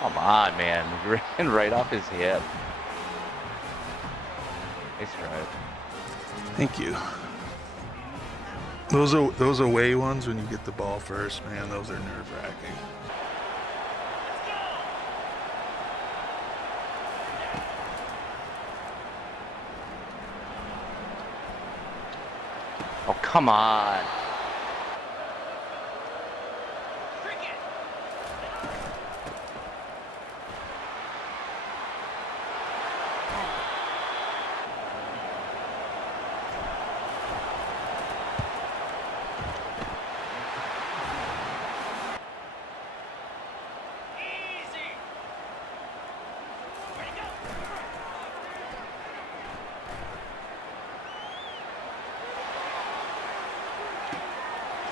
Come on, man. You ran right off his hip. Nice try. Thank you. Those away ones when you get the ball first, man, those are nerve-wracking. Oh, come on.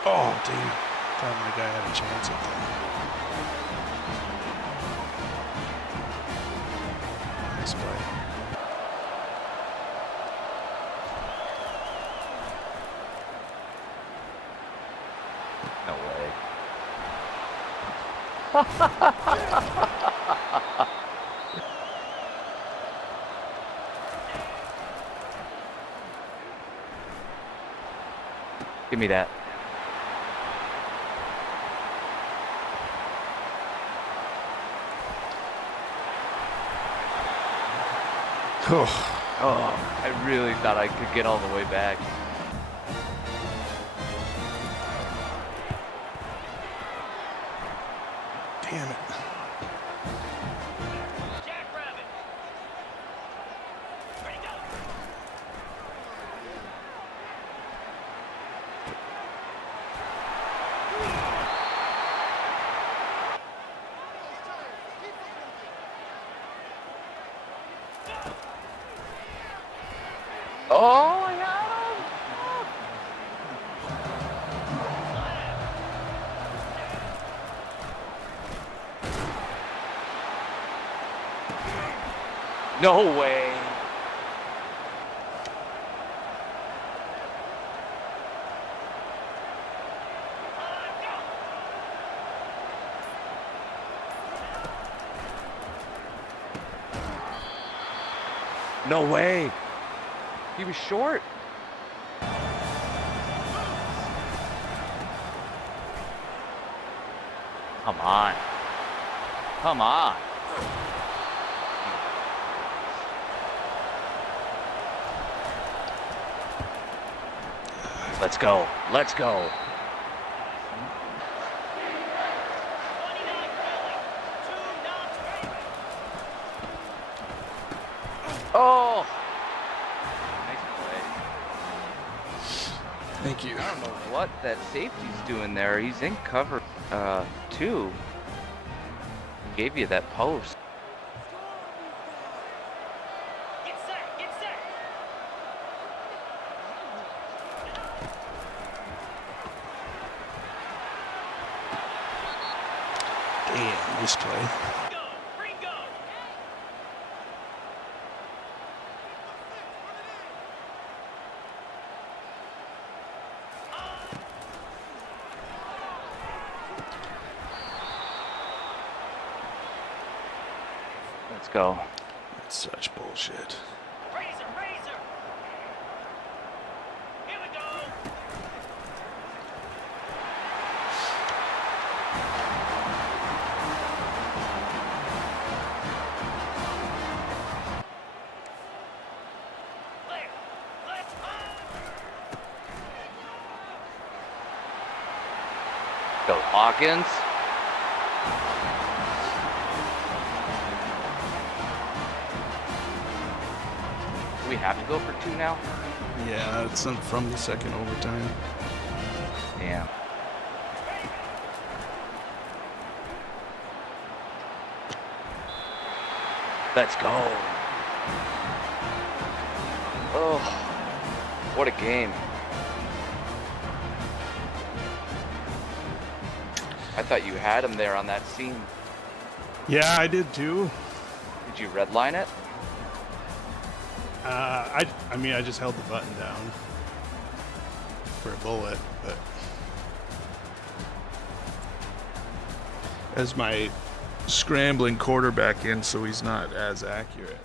Oh, dude. Thought my guy had a chance at that. Nice play. No way. Give me that. Oh, I really thought I could get all the way back. Damn it. Oh, I got him! No way. No way. He was short. Come on. Come on. Let's go. Let's go. Oh. Thank you. I don't know what that safety's doing there. He's in cover, two. Gave you that post. Get set, get set. Damn, nice play. Go, free go. Let's go. That's such bullshit. Razor, razor. Here we go. Clear. Let's Go Hawkins. Do we have to go for two now? Yeah, it's from the second overtime. Damn. Let's go. Oh, what a game. I thought you had him there on that seam. Yeah, I did too. Did you redline it? I mean, I just held the button down for a bullet, but as my scrambling quarterback in, so he's not as accurate.